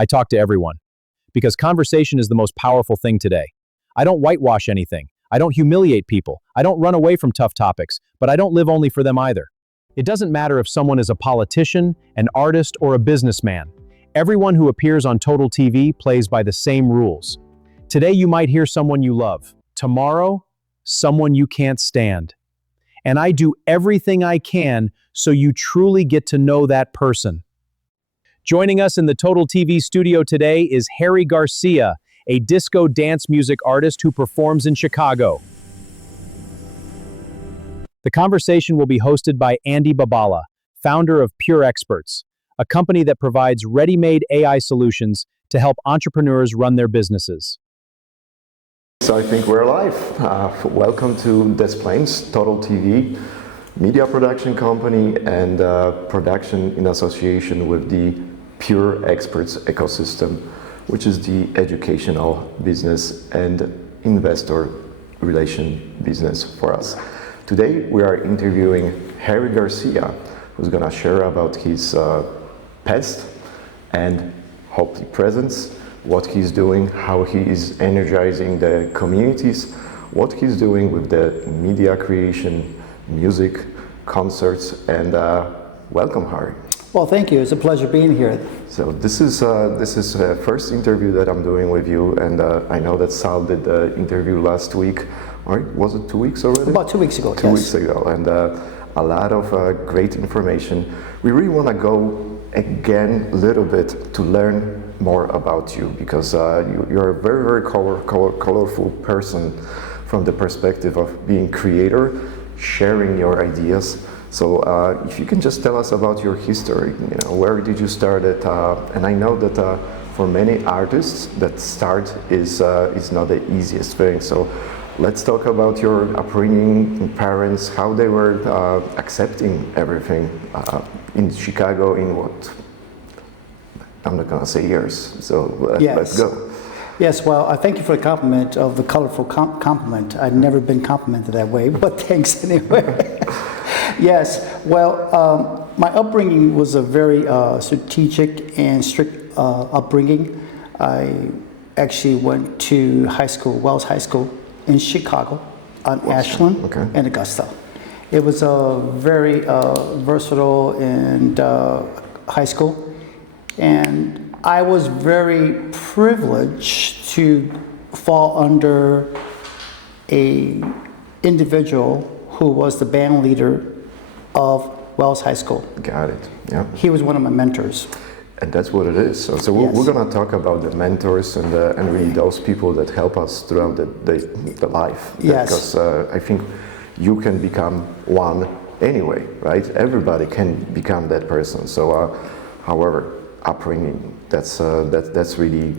I talk to everyone. Because conversation is the most powerful thing today. I don't whitewash anything. I don't humiliate people. I don't run away from tough topics, but I don't live only for them either. It doesn't matter if someone is a politician, an artist, or a businessman. Everyone who appears on Total TV plays by the same rules. Today you might hear someone you love. Tomorrow, someone you can't stand. And I do everything I can so you truly get to know that person. Joining us in the Total TV studio today is Harry Garcia, a disco dance music artist who performs in Chicago. The conversation will be hosted by Andy Babala, founder of Pure Experts, a company that provides ready-made AI solutions to help entrepreneurs run their businesses. So I think we're live. Welcome to Des Plaines, Total TV, media production company and production in association with the Pure Experts ecosystem, which is the educational business and investor relation business for us. Today we are interviewing Harry Garcia, who's going to share about his past and hopefully presence, what he's doing, how he is energizing the communities, what he's doing with the media creation, music, concerts, and welcome, Harry. Well, thank you. It's a pleasure being here. So this is the first interview that I'm doing with you, and I know that Sal did the interview last week. Right? Was it 2 weeks already? About 2 weeks ago. 2 weeks ago, and a lot of great information. We really want to go again a little bit to learn more about you, because you're a very, very colorful person from the perspective of being creator, sharing your ideas. So if you can just tell us about your history, where did you start at? And I know that for many artists, that start is not the easiest thing. So let's talk about your upbringing, parents, how they were accepting everything in Chicago in what? I'm not going to say years, so let's go. Yes, well, I thank you for the compliment of the colorful compliment. I've never been complimented that way, but thanks anyway. Yes, well, my upbringing was a very strategic and strict upbringing. I actually went to high school, Wells High School in Chicago, on Ashland and Augusta. It was a very versatile and high school. And I was very privileged to fall under an individual who was the band leader of Wells High School. Got it, yeah. He was one of my mentors. And that's what it is. So we're going to talk about the mentors and really those people that help us throughout the life. Yes. Because I think you can become one anyway, right? Everybody can become that person. So, however, upbringing, that's really,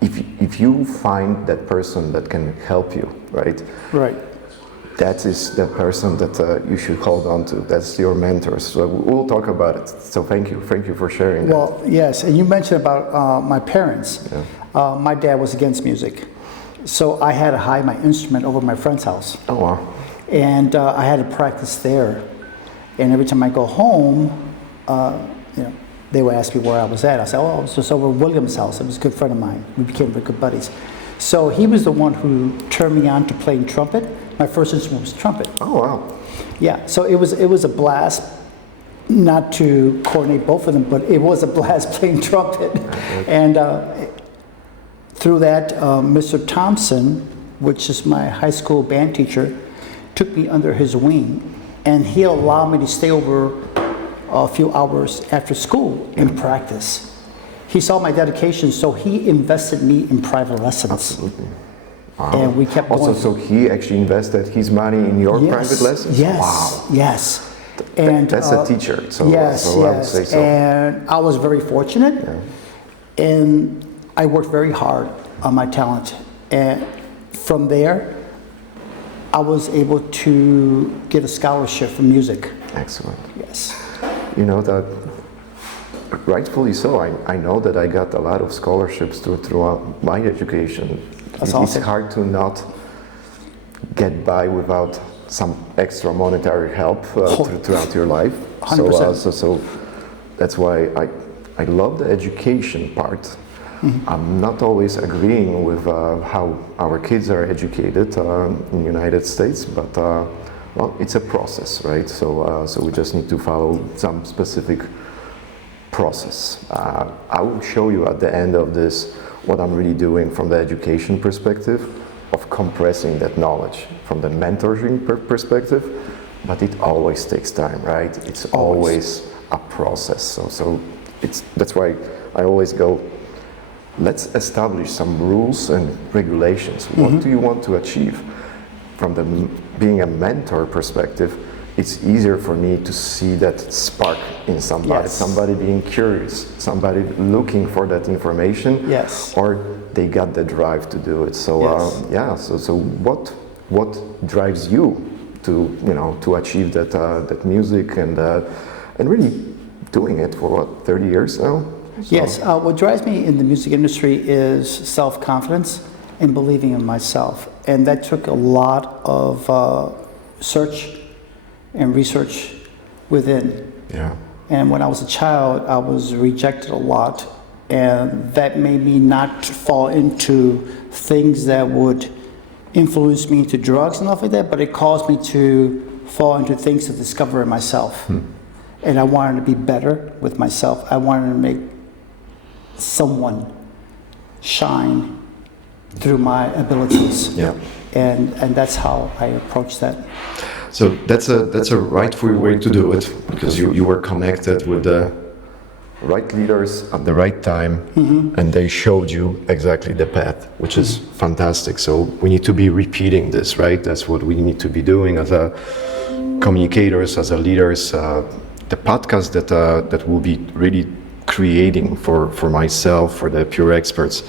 if you find that person that can help you, right? Right. That is the person that you should hold on to. That's your mentor. So we'll talk about it. So thank you for sharing that. Well, yes, and you mentioned about my parents. Yeah. My dad was against music, so I had to hide my instrument over my friend's house. Oh wow! And I had to practice there. And every time I go home, they would ask me where I was at. I said, oh, I was just over at William's house. It was a good friend of mine. We became very good buddies. So he was the one who turned me on to playing trumpet. My first instrument was trumpet. Oh, wow. Yeah, so it was a blast, not to coordinate both of them, but it was a blast playing trumpet. And through that, Mr. Thompson, which is my high school band teacher, took me under his wing, and he allowed me to stay over a few hours after school and practice. He saw my dedication, so he invested me in private lessons. Absolutely. Wow. And we kept also, going. so he actually invested his money in your private lessons? Yes, Wow. yes. And that's a teacher, so, yes, so I would say so. And I was very fortunate, and I worked very hard on my talent. And from there, I was able to get a scholarship for music. Excellent. Yes. You know that, rightfully so. I know that I got a lot of scholarships throughout my education. That's awesome. It's hard to not get by without some extra monetary help throughout your life. 100%. So that's why I love the education part. I'm not always agreeing with how our kids are educated in the United States, but well, it's a process, right? So we just need to follow some specific process. I will show you at the end of this what I'm really doing from the education perspective of compressing that knowledge from the mentoring perspective, but it always takes time, right? It's always a process. So that's why I always go, let's establish some rules and regulations. What do you want to achieve? From the being a mentor perspective, it's easier for me to see that spark in somebody, somebody being curious, somebody looking for that information, or they got the drive to do it. So so what drives you to achieve that music and really doing it for what, 30 years now? So. Yes, what drives me in the music industry is self-confidence and believing in myself. And that took a lot of search and research within. Yeah. And when I was a child, I was rejected a lot. And that made me not fall into things that would influence me into drugs and stuff like that, but it caused me to fall into things to discover in myself. And I wanted to be better with myself. I wanted to make someone shine through my abilities. Yeah. And that's how I approach that. So that's a rightful way to do it, because you were connected with the right leaders at the right time, and they showed you exactly the path, which is fantastic. So we need to be repeating this, right? That's what we need to be doing as a communicators, as a leaders. The podcast that we'll be really creating for myself, for the Pure Experts,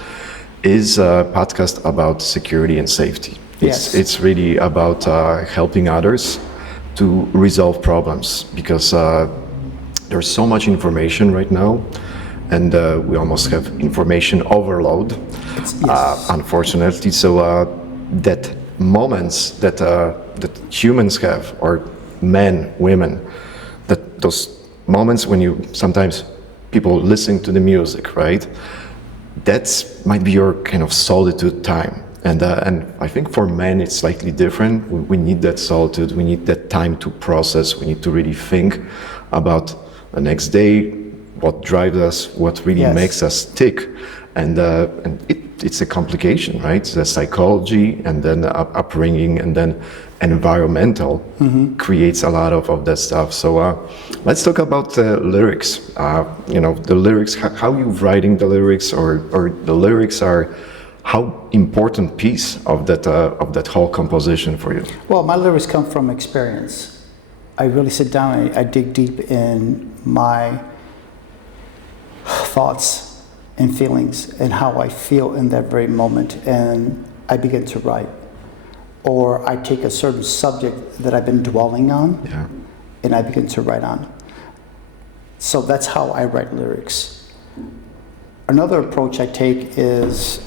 is a podcast about security and safety. It's really about helping others to resolve problems, because there's so much information right now, and we almost have information overload, unfortunately. So that moments that humans have, or men, women, that those moments when you sometimes people listen to the music, right? That's might be your kind of solitude time. And I think for men it's slightly different. We need that solitude. We need that time to process. We need to really think about the next day, what drives us, what really makes us tick. And it's a complication, right? The psychology, and then the upbringing, and then environmental creates a lot of that stuff. So let's talk about the lyrics. The lyrics, how you writing the lyrics, or the lyrics are how important piece of that whole composition for you? Well, my lyrics come from experience. I really sit down and I dig deep in my thoughts and feelings and how I feel in that very moment, and I begin to write. Or I take a certain subject that I've been dwelling on, and I begin to write on. So that's how I write lyrics. Another approach I take is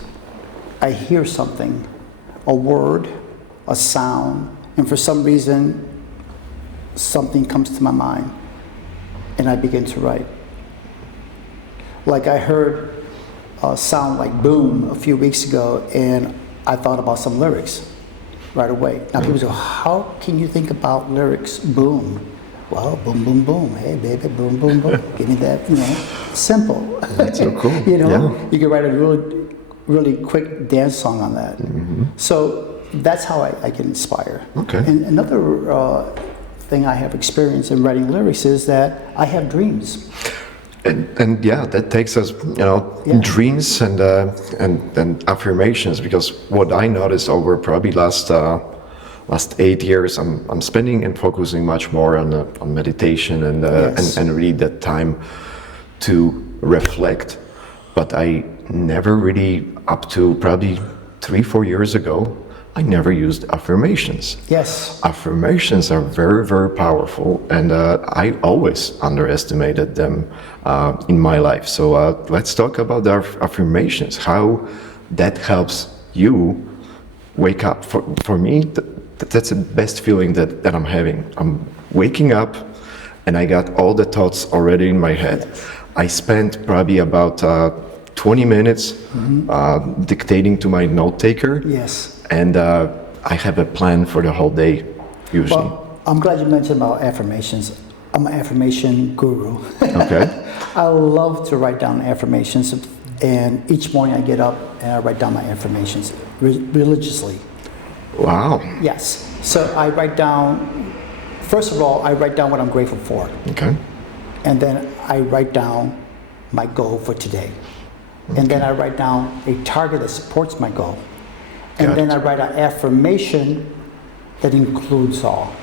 I hear something, a word, a sound, and for some reason, something comes to my mind, and I begin to write. Like I heard a sound like boom a few weeks ago, and I thought about some lyrics right away. Now people say, how can you think about lyrics, boom? Well, boom, boom, boom. Hey, baby, boom, boom, boom. Give me that, simple. That's so cool. You can write a really quick dance song on that. So that's how I get inspired. Okay. And another thing I have experienced in writing lyrics is that I have dreams. And that takes us, dreams and affirmations. Because what I noticed over probably last 8 years, I'm spending and focusing much more on meditation and really that time to reflect. But I never really, up to probably 3-4 years ago, I never used affirmations. Yes. Affirmations are very, very powerful, and I always underestimated them in my life. So let's talk about the affirmations, how that helps you wake up. For me, that's the best feeling that I'm having. I'm waking up, and I got all the thoughts already in my head. I spent probably about 20 minutes dictating to my note taker. Yes. And I have a plan for the whole day, usually. Well, I'm glad you mentioned about affirmations. I'm an affirmation guru. Okay. I love to write down affirmations, and each morning I get up and I write down my affirmations religiously. Wow. Yes. So I write down, first of all, I write down what I'm grateful for. Okay. And then I write down my goal for today. And then I write down a target that supports my goal. And Got then it. I write an affirmation that includes all.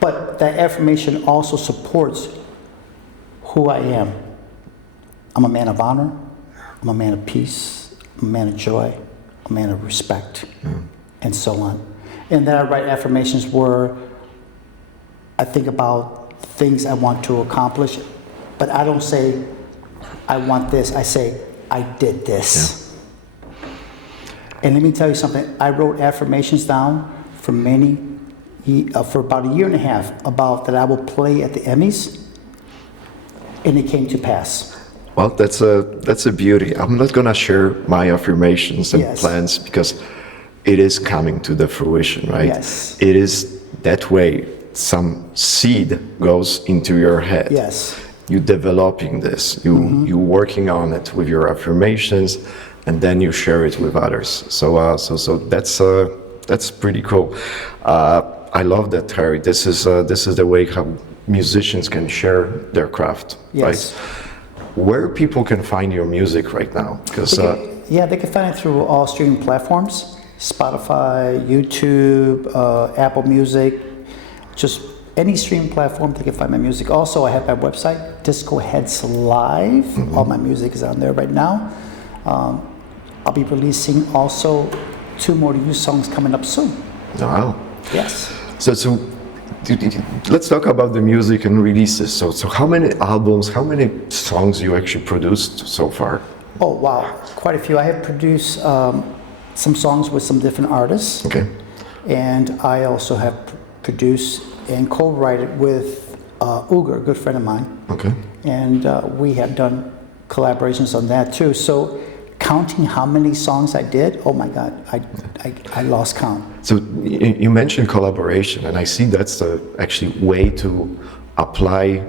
But that affirmation also supports who I am. I'm a man of honor. I'm a man of peace. I'm a man of joy. I'm a man of respect. And so on. And then I write affirmations where I think about things I want to accomplish, but I don't say, I want this. I say, I did this. And let me tell you something. I wrote affirmations down for for about a year and a half about that I will play at the Emmys, and it came to pass. Well, that's a beauty. I'm not gonna share my affirmations and Yes. plans because it is coming to the fruition, right? Yes. It is that way. Some seed goes into your head. Yes. You developing this. You working on it with your affirmations, and then you share it with others. So that's pretty cool. I love that, Harry. This is the way how musicians can share their craft, Yes. right? Where people can find your music right now? Because Yeah, they can find it through all streaming platforms: Spotify, YouTube, Apple Music, just any streaming platform they can find my music. Also, I have my website, Disco Heads Live. All my music is on there right now. I'll be releasing also 2 more new songs coming up soon. wow. Yes. So let's talk about the music and releases. So how many albums, how many songs you actually produced so far? Oh, wow. Quite a few. I have produced some songs with some different artists. Okay. And I also have produced and co-written with Uger, a good friend of mine. Okay. And we have done collaborations on that too. So counting how many songs I did, oh my God, I lost count. So you mentioned collaboration, and I see that's the actually way to apply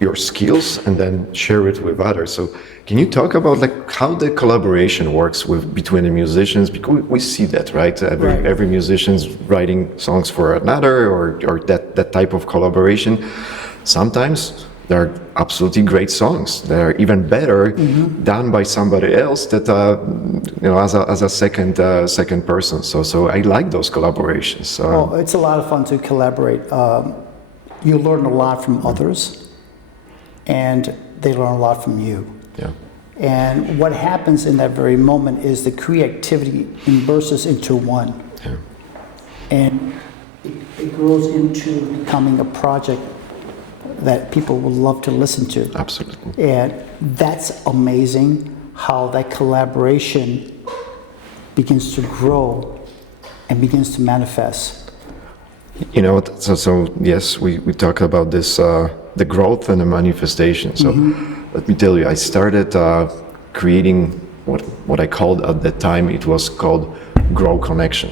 your skills and then share it with others. So can you talk about like how the collaboration works between the musicians? Because we see that, right? Every musician's writing songs for another, or that type of collaboration. Sometimes there are absolutely great songs that are even better done by somebody else that as a second person. So I like those collaborations. Oh, it's a lot of fun to collaborate. You learn a lot from others, and they learn a lot from you. Yeah. And what happens in that very moment is the creativity bursts into one. Yeah. And it grows into becoming a project that people will love to listen to. Absolutely. And that's amazing how that collaboration begins to grow and begins to manifest. You know, so yes, we talk about this, the growth and the manifestation. So let me tell you, I started creating what I called at that time, it was called Grow Connection.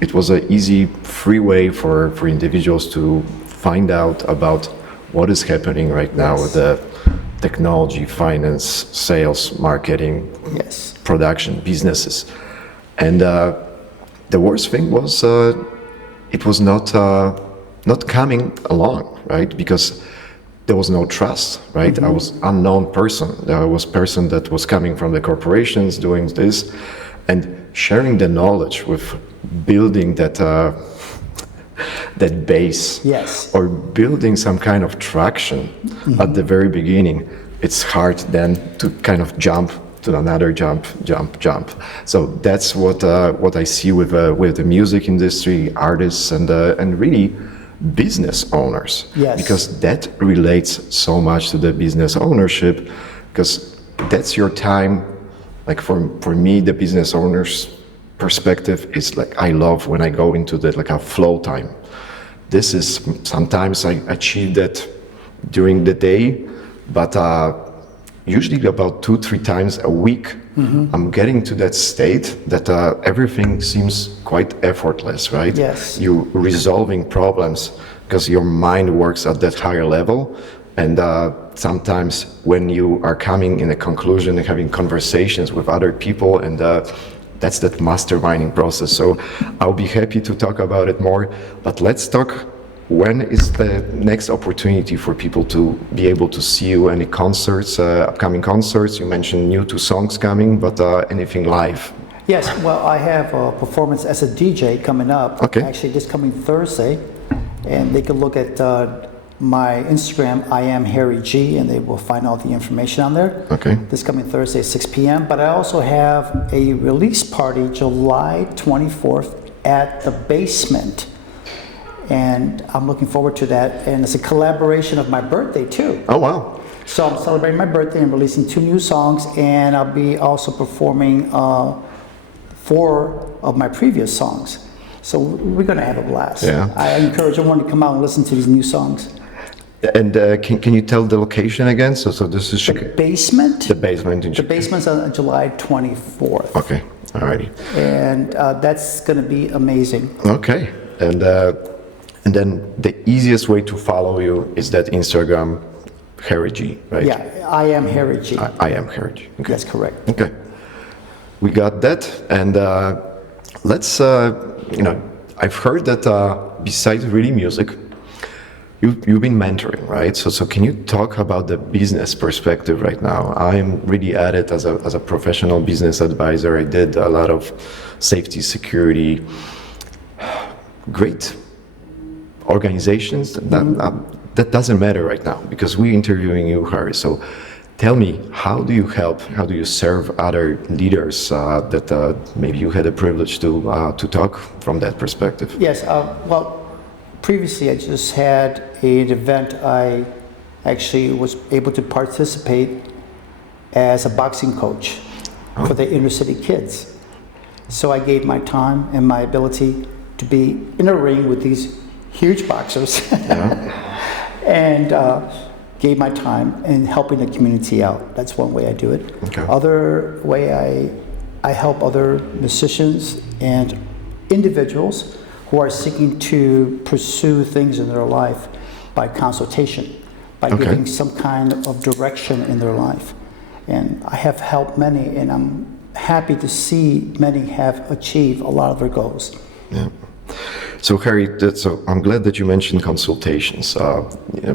It was an easy, free way for individuals to find out about what is happening right now with the technology, finance, sales, marketing, Yes. production, businesses. And the worst thing was it was not coming along, right? Because there was no trust, right? I was unknown person. There was person that was coming from the corporations doing this, and sharing the knowledge with building that that base, Yes. or building some kind of traction at the very beginning. It's hard then to kind of jump to another jump. So that's what I see with the music industry, artists, and really business owners. Yes. Because that relates so much to the business ownership, because that's your time. Like for me, the business owner's perspective is like, I love when I go into the like a flow time. This is sometimes I achieve that during the day, but usually about 2-3 times a week, I'm getting to that state that everything seems quite effortless, right? Yes. You're resolving problems because your mind works at that higher level. And sometimes when you are coming in a conclusion and having conversations with other people, and that's that masterminding process. So I'll be happy to talk about it more, but let's talk. When is the next opportunity for people to be able to see you? Any concerts, upcoming concerts? You mentioned new 2 songs coming, but anything live? Yes, well, I have a performance as a DJ coming up, Okay. actually this coming Thursday, and they can look at my Instagram, I am Harry G, and they will find all the information on there. Okay. This coming Thursday at 6 p.m. But I also have a release party July 24th at the Basement. And I'm looking forward to that. And it's a collaboration of my birthday too. Oh, wow. So I'm celebrating my birthday and releasing 2 new songs. And I'll be also performing 4 of my previous songs. So we're going to have a blast. Yeah. I encourage everyone to come out and listen to these new songs. And can you tell the location again? So this is The Basement. the basement in The Basement's on July 24th. Okay, alrighty. And that's going to be amazing. Okay, and then the easiest way to follow you is that Instagram, Harry G, right? Yeah, I am Harry G. I am Harry G. Okay. That's correct. Okay, we got that, and let's. I've heard that besides really music, you've been mentoring, right? So can you talk about the business perspective right now? I'm really at it as a professional business advisor. I did a lot of safety, security, great organizations. That doesn't matter right now because we're interviewing you, Harry. So tell me, how do you help? How do you serve other leaders that maybe you had the privilege to talk from that perspective? Yes, well, previously I just had an event. I actually was able to participate as a boxing coach for the inner city kids. So I gave my time and my ability to be in a ring with these huge boxers and gave my time in helping the community out. That's one way I do it. Okay. Other way I help other musicians and individuals who are seeking to pursue things in their life by consultation, by giving some kind of direction in their life. And I have helped many, and I'm happy to see many have achieved a lot of their goals. Yeah. So Harry, I'm glad that you mentioned consultations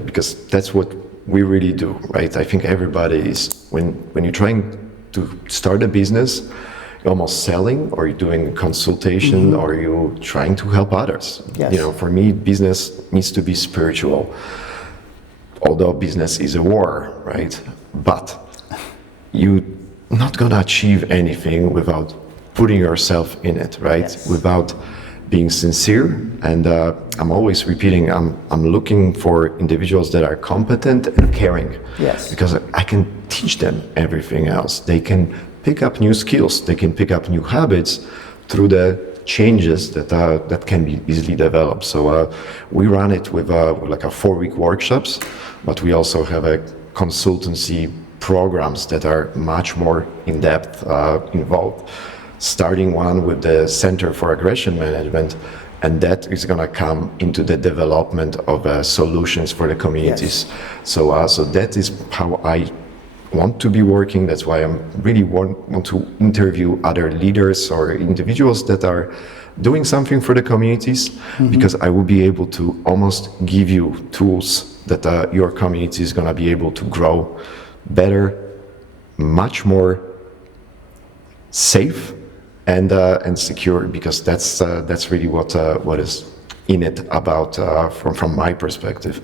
because that's what we really do, right? I think everybody is, when you're trying to start a business, you're almost selling, or you're doing consultation, or you're trying to help others. Yes. For me, business needs to be spiritual, although business is a war, right? But you're not gonna achieve anything without putting yourself in it, right? Yes. Without being sincere, and I'm always repeating, I'm looking for individuals that are competent and caring. Yes. Because I can teach them everything else. They can pick up new skills, they can pick up new habits through the changes that can be easily developed. So we run it with like a 4-week workshops, but we also have a consultancy programs that are much more in-depth involved. Starting one with the Center for Aggression Management, and that is going to come into the development of solutions for the communities. Yes. So that is how I want to be working. That's why I really want to interview other leaders or individuals that are doing something for the communities, because I will be able to almost give you tools that your community is going to be able to grow better, much more safe and secure, because that's really what is in it about from my perspective.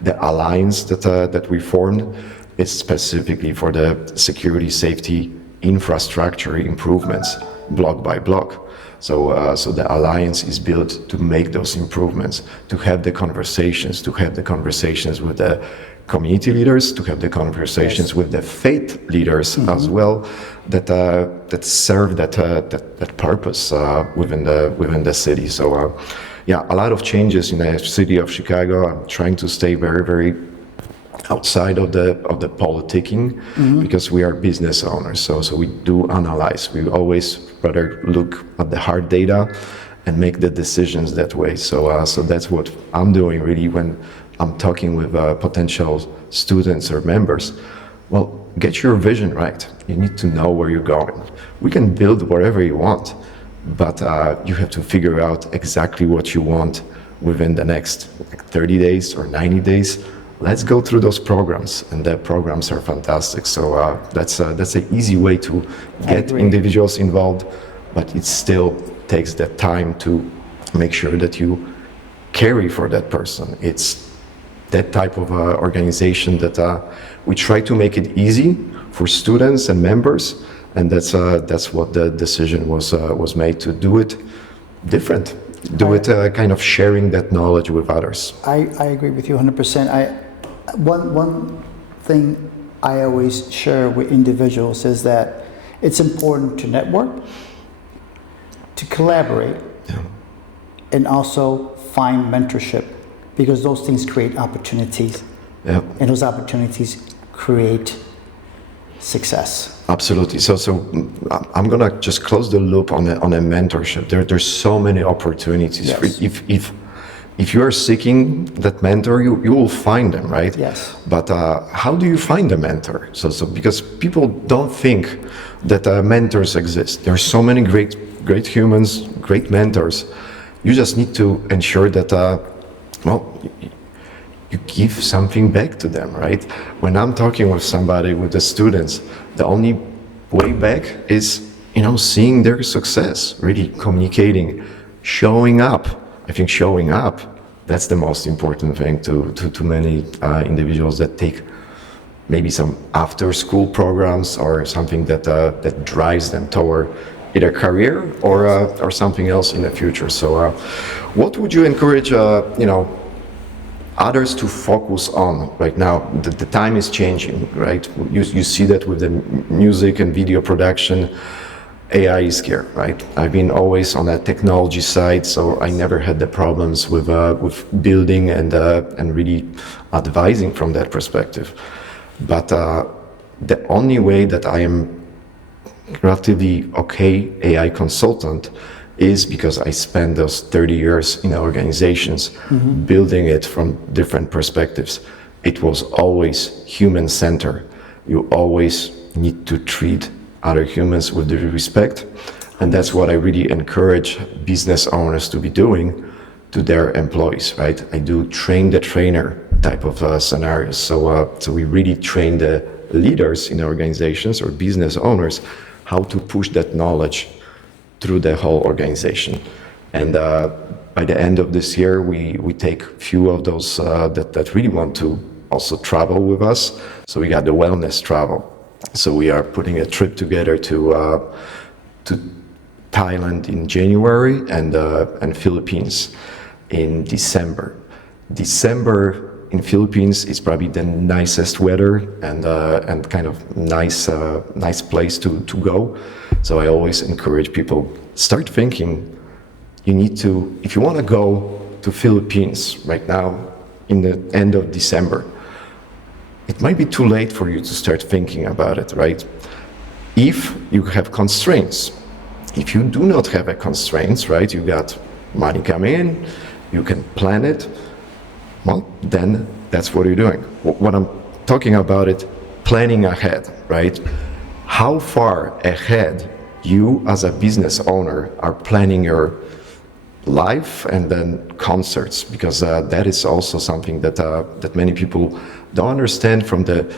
The alliance that we formed is specifically for the security, safety, infrastructure improvements, block by block. So the alliance is built to make those improvements, to have the conversations with the community leaders, to have the conversations with the faith leaders as well, that serve that purpose within the city. So yeah, a lot of changes in the city of Chicago. I'm trying to stay very, very outside of the politicking, because we are business owners. So we do analyze. We always rather look at the hard data and make the decisions that way. So that's what I'm doing really when I'm talking with potential students or members. Well, get your vision right. You need to know where you're going. We can build whatever you want, but you have to figure out exactly what you want within the next 30 days or 90 days. Let's go through those programs, and the programs are fantastic. So that's an easy way to get individuals involved, but it still takes that time to make sure that you carry for that person. It's that type of organization that we try to make it easy for students and members, and that's what the decision was made, to do it different, do it kind of sharing that knowledge with others. I agree with you 100%. One thing I always share with individuals is that it's important to network, to collaborate, and also find mentorship, because those things create opportunities, and those opportunities create success. Absolutely. So I'm gonna just close the loop on a mentorship. There's so many opportunities. Yes. If you are seeking that mentor, you will find them, right? Yes. But how do you find a mentor? So because people don't think that mentors exist. There are so many great humans, great mentors. You just need to ensure that you give something back to them, right? When I'm talking with somebody, with the students, the only way back is, seeing their success, really communicating, showing up. I think showing up, that's the most important thing to many individuals that take maybe some after-school programs or something that drives them toward either career or something else in the future. So what would you encourage others to focus on right now? The time is changing, right? You see that with the music and video production. AI is here, right? I've been always on that technology side, so I never had the problems with building and really advising from that perspective. But the only way that I am relatively okay AI consultant is because I spent those 30 years in organizations, building it from different perspectives. It was always human-centered. You always need to treat other humans with due respect, and that's what I really encourage business owners to be doing to their employees, right? I do train the trainer type of scenarios. So we really train the leaders in organizations or business owners how to push that knowledge through the whole organization. And by the end of this year, we take few of those that really want to also travel with us. So we got the wellness travel. So we are putting a trip together to Thailand in January and Philippines in December. December in Philippines is probably the nicest weather and kind of nice place to go. So I always encourage people, start thinking. You need to, if you want to go to Philippines right now in the end of December, it might be too late for you to start thinking about it, right? If you have constraints. If you do not have a constraints, right, you got money coming in, you can plan it, well, then that's what you're doing. What I'm talking about it, planning ahead, right? How far ahead you as a business owner are planning your life and then concerts, because that is also something that many people don't understand from the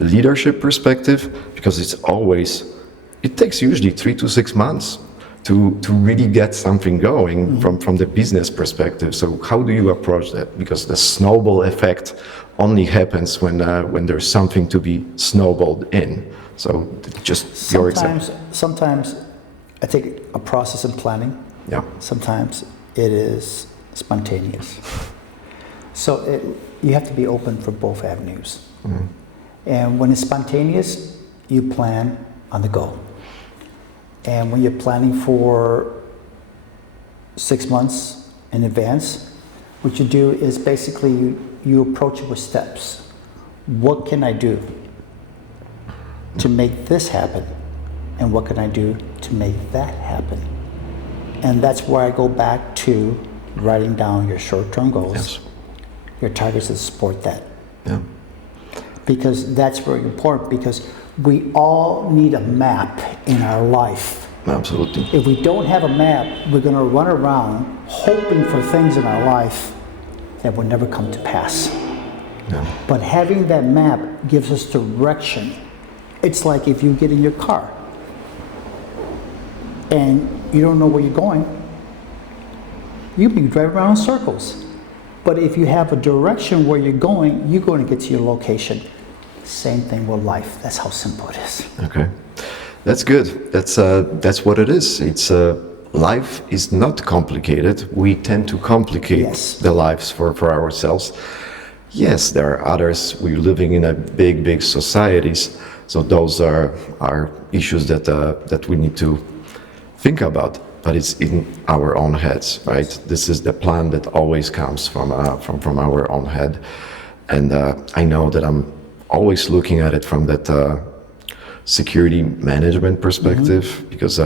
leadership perspective, because it takes usually 3 to 6 months to really get something going from the business perspective. So how do you approach that? Because the snowball effect only happens when there's something to be snowballed in. So just your example. Sometimes I take a process in planning. Yeah. Sometimes it is spontaneous. So you have to be open for both avenues. Mm-hmm. And when it's spontaneous, you plan on the go. And when you're planning for 6 months in advance, what you do is basically you approach it with steps. what can I do to make this happen? And what can I do to make that happen? And that's where I go back to writing down your short-term goals, Yes. your targets to support that. Yeah. Because that's very important, because we all need a map in our life. Absolutely. If we don't have a map, we're going to run around hoping for things in our life that will never come to pass. Yeah. But having that map gives us direction. It's like if you get in your car and you don't know where you're going, you can drive around in circles. But if you have a direction where you're going to get to your location. Same thing with life. That's how simple it is. Okay, that's good. That's what it is. It's life is not complicated. We tend to complicate Yes. the lives for ourselves. Yes, there are others. We're living in a big societies, so those are issues that we need to think about. But it's in our own heads, right? This is the plan that always comes from our own head, and I know that I'm always looking at it from that security management perspective, because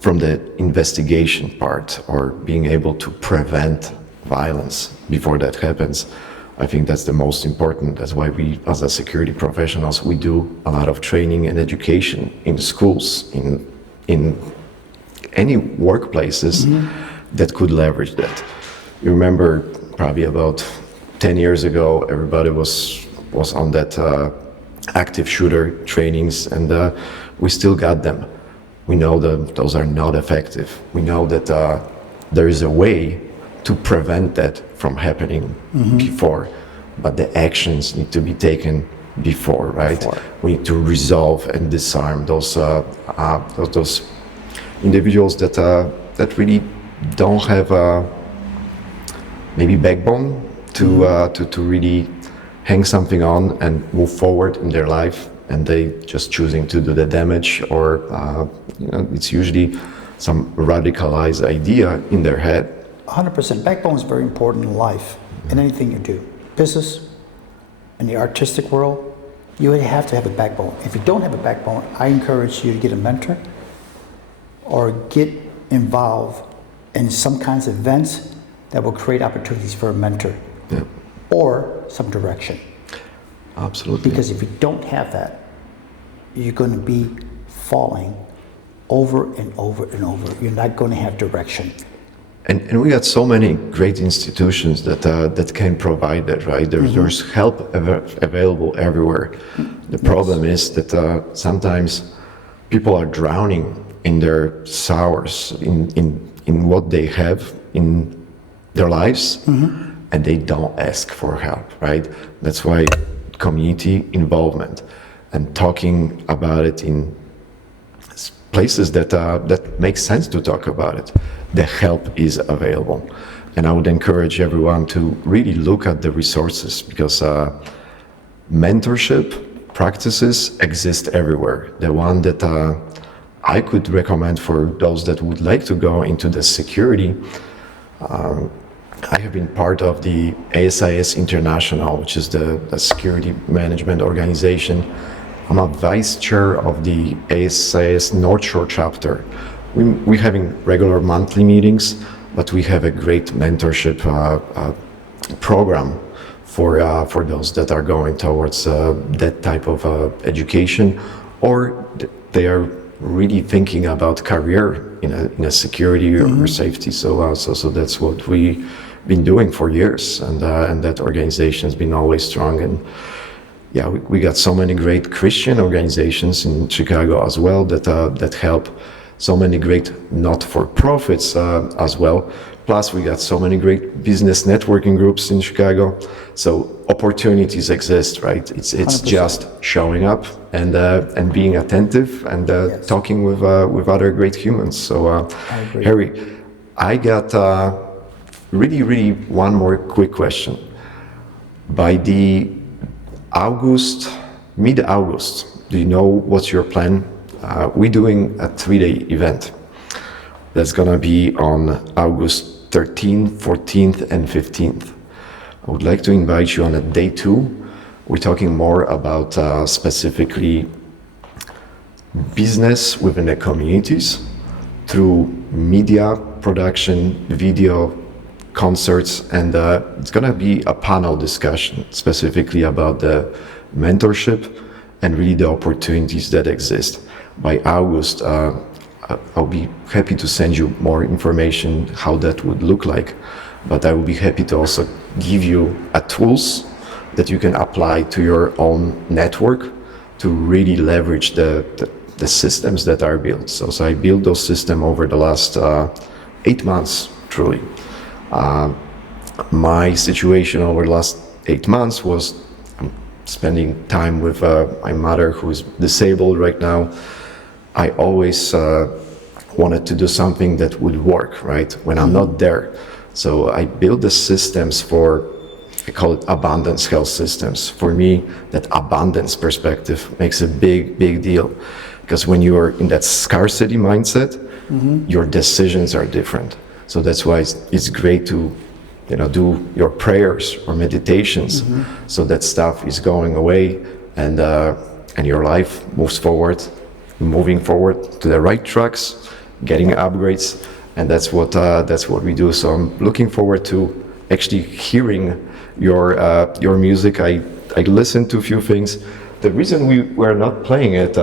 from the investigation part, or being able to prevent violence before that happens, I think that's the most important. That's why we, as a security professionals, we do a lot of training and education in schools, in any workplaces that could leverage that. You remember probably about 10 years ago, everybody was on that active shooter trainings, and we still got them. We know that those are not effective. We know that there is a way to prevent that from happening before, but the actions need to be taken before, right? We need to resolve and disarm those individuals that really don't have maybe backbone to really hang something on and move forward in their life, and they just choosing to do the damage, or it's usually some radicalized idea in their head. 100%. Backbone is very important in life, in anything you do. Business, in the artistic world, you have to have a backbone. If you don't have a backbone, I encourage you to get a mentor or get involved in some kinds of events that will create opportunities for a mentor or some direction. Absolutely. Because if you don't have that, you're going to be falling over and over and over. You're not going to have direction. And we got so many great institutions that can provide that, right? There's help available everywhere. The problem is that sometimes people are drowning in their sorrows, in what they have in their lives, and they don't ask for help, right? That's why community involvement and talking about it in places that make sense to talk about it, the help is available. And I would encourage everyone to really look at the resources, because mentorship practices exist everywhere. The one that I could recommend for those that would like to go into the security, I have been part of the ASIS International, which is the security management organization. I'm a vice chair of the ASIS North Shore chapter. We're having regular monthly meetings, but we have a great mentorship program for those that are going towards that type of education, or they are really thinking about career in a security or safety. So that's what we've been doing for years, and that organization has been always strong. And yeah, we got so many great Christian organizations in Chicago as well that help. So many great not-for-profits as well. Plus, we got so many great business networking groups in Chicago. So opportunities exist, right? It's 100%. just showing up and being attentive and talking with other great humans. So, Harry, I got really one more quick question. By the mid-August, do you know what's your plan? We're doing a 3-day event that's gonna be on August 13th, 14th, and 15th. I would like to invite you on a day 2. We're talking more about specifically business within the communities through media production, video, concerts, and it's going to be a panel discussion specifically about the mentorship and really the opportunities that exist. By August, I'll be happy to send you more information how that would look like, but I will be happy to also give you tools that you can apply to your own network to really leverage the systems that are built. So I built those systems over the last 8 months, truly. My situation over the last 8 months was spending time with my mother, who is disabled right now. I always wanted to do something that would work, right, when I'm not there. So I built the systems for, I call it abundance health systems. For me, that abundance perspective makes a big, big deal. Because when you are in that scarcity mindset, your decisions are different. So that's why it's great to, do your prayers or meditations, so that stuff is going away, and your life moves forward, moving forward to the right tracks, getting upgrades, and that's what we do. So I'm looking forward to actually hearing your music. I listened to a few things. The reason we're not playing it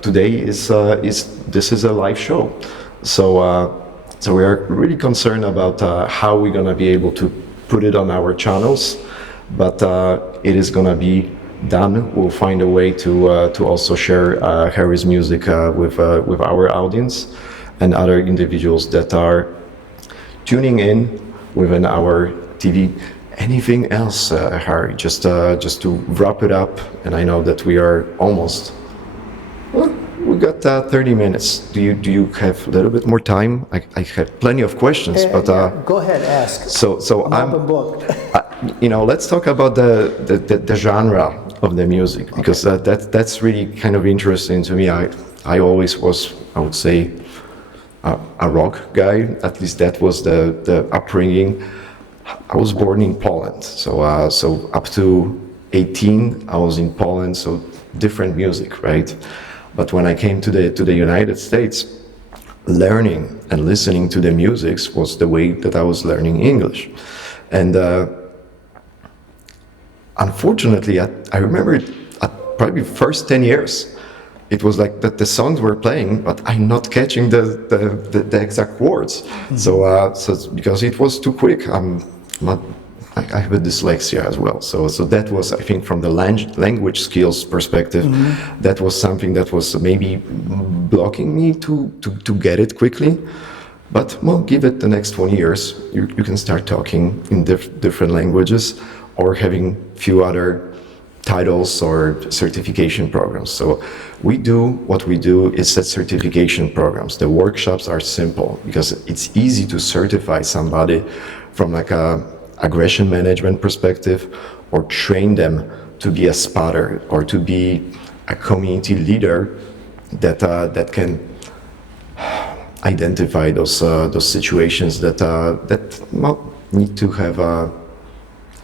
today is this is a live show. So we are really concerned about how we're gonna be able to put it on our channels, but it is gonna be done. We'll find a way to also share Harry's music with our audience and other individuals that are tuning in within our TV. Anything else, Harry? Just to wrap it up, and I know that we are almost. Well, we got 30 minutes. Do you have a little bit more time? I have plenty of questions, but go ahead, ask. So I'm open book. Let's talk about the genre of the music, because that's really kind of interesting to me. I always was, I would say, a rock guy. At least that was the upbringing. I was born in Poland, so up to 18 I was in Poland, so different music, right? But when I came to the United States, learning and listening to the music was the way that I was learning English. And unfortunately, I remember probably first 10 years, it was like that the songs were playing, but I'm not catching the exact words. So because it was too quick, I have a dyslexia as well. So that was, I think, from the language skills perspective, that was something that was maybe blocking me to get it quickly. But well, give it the next 20 years, you can start talking in different languages, or having few other titles or certification programs. So what we do is set certification programs. The workshops are simple because it's easy to certify somebody from like a aggression management perspective, or train them to be a spotter or to be a community leader that can identify those situations that need to have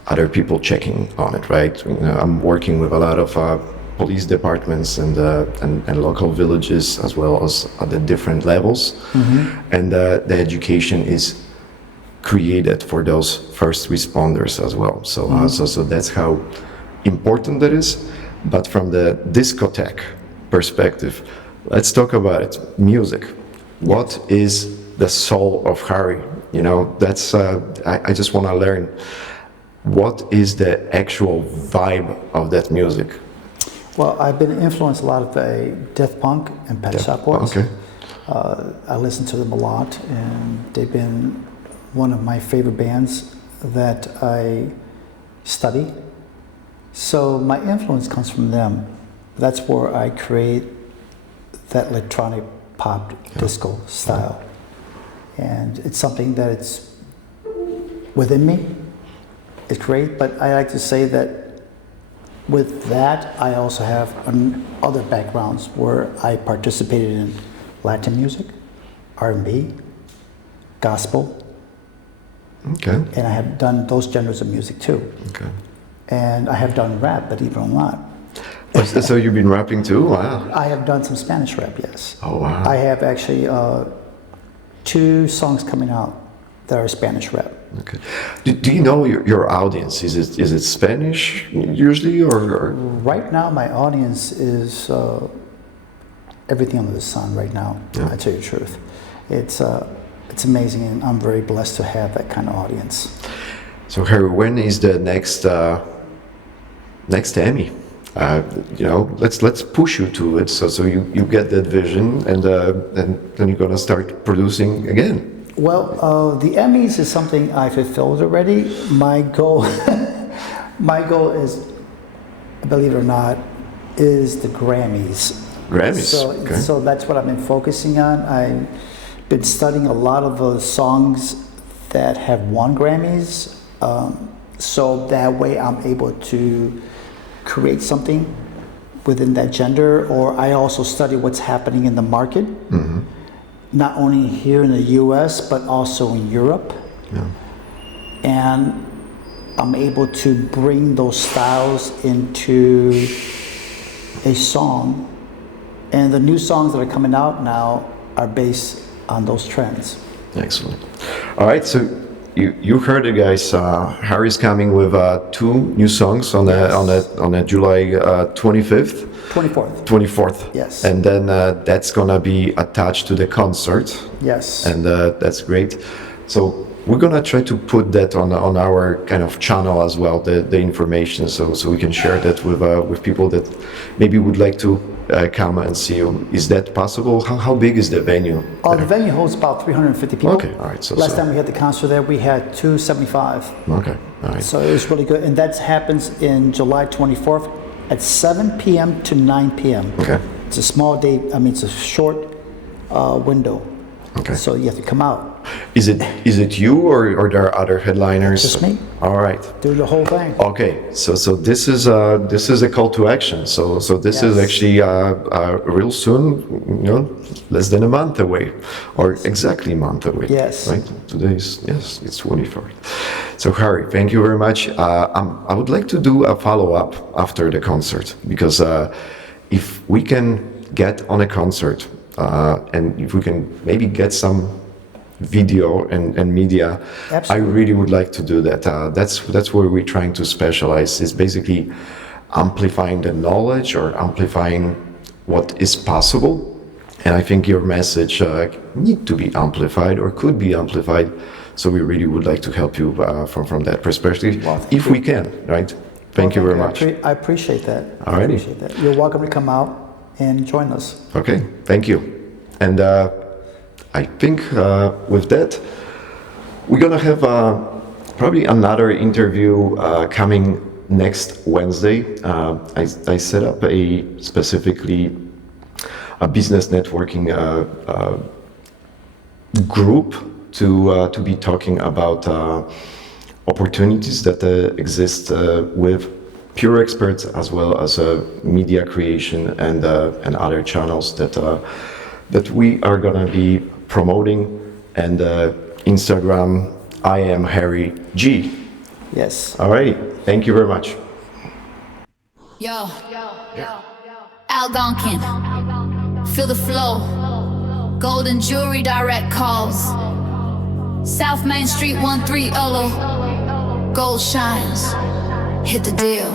other people checking on it, right? I'm working with a lot of police departments and local villages, as well as at the different levels, and the education is created for those first responders as well. So that's how important that is. But from the discotheque perspective, let's talk about it. Music. What is the soul of Harry? That's I just want to learn. What is the actual vibe of that music? Well, I've been influenced a lot of Death Punk and Pet Shop Boys. Okay. I listen to them a lot, and they've been one of my favorite bands that I study. So my influence comes from them. That's where I create that electronic pop disco style. And it's something that it's within me. It's great, but I like to say that with that, I also have other backgrounds where I participated in Latin music, R&B, gospel, Okay. And I have done those genres of music too. Okay. And I have done rap, believe it or not. Oh, so you've been rapping too? Wow. I have done some Spanish rap, yes. Oh, wow. I have actually 2 songs coming out that are Spanish rap. Okay. Do you know your audience? Is it Spanish usually or? Right now, my audience is everything under the sun right now, I tell you the truth. It's amazing, and I'm very blessed to have that kind of audience. So Harry, when is the next Emmy? Let's push you to it so you get that vision and then you're gonna start producing again. Well, the Emmys is something I fulfilled already. My goal, my goal is, believe it or not, is the Grammys. Grammys. So that's what I've been focusing on. I've been studying a lot of the songs that have won Grammys, so that way I'm able to create something within that gender. Or I also study what's happening in the market. Mm-hmm. Not only here in the US, but also in Europe. Yeah. And I'm able to bring those styles into a song. And the new songs that are coming out now are based on those trends. Excellent. All right, so you heard it, guys. Harry's coming with 2 new songs on the July 25th. 24th. Yes. And then that's gonna be attached to the concert. Yes. And that's great. So we're gonna try to put that on our kind of channel as well, the information, so we can share that with people that maybe would like to come and see you. Is that possible? How big is the venue? The venue holds about 350 people. Okay, all right. So last time we had the concert there, we had 275. Okay, all right. So it was really good, and that happens in July 24th. At 7 p.m. to 9 p.m. Okay. It's a small day. I mean, it's a short window. Okay. So you have to come out. Is it you or there are other headliners? Just me. All right. Do the whole thing. Okay. So this is a call to action. So this is actually real soon. Less than a month away, or exactly a month away. Yes. Right. It's 24th. So Harry, thank you very much. I would like to do a follow-up after the concert, because if we can get on a concert and if we can maybe get some video and media, absolutely. I really would like to do that. That's where we're trying to specialize, is basically amplifying the knowledge or amplifying what is possible. And I think your message need to be amplified or could be amplified. So we really would like to help you from that perspective, if we can, right? Thank you very much. I appreciate that. All right. I appreciate that. You're welcome to come out and join us. Okay, thank you. And I think with that, we're gonna have probably another interview coming next Wednesday. I set up specifically a business networking group to be talking about opportunities that exist with pure experts, as well as media creation and other channels that we are gonna be promoting. And Instagram, I am Harry G. Yes. All right. Thank you very much. Yo. Algonquin. Feel the flow. Golden jewelry, direct calls. South Main Street 13 Olo. Gold shines. Hit the deal.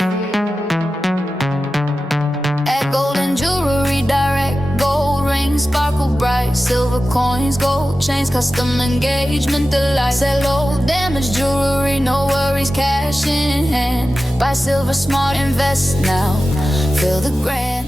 At Golden Jewelry, direct gold rings sparkle bright. Silver coins, gold chains, custom engagement delight. Sell old damaged jewelry, no worries, cash in hand. Buy silver smart, invest now. Feel the grand.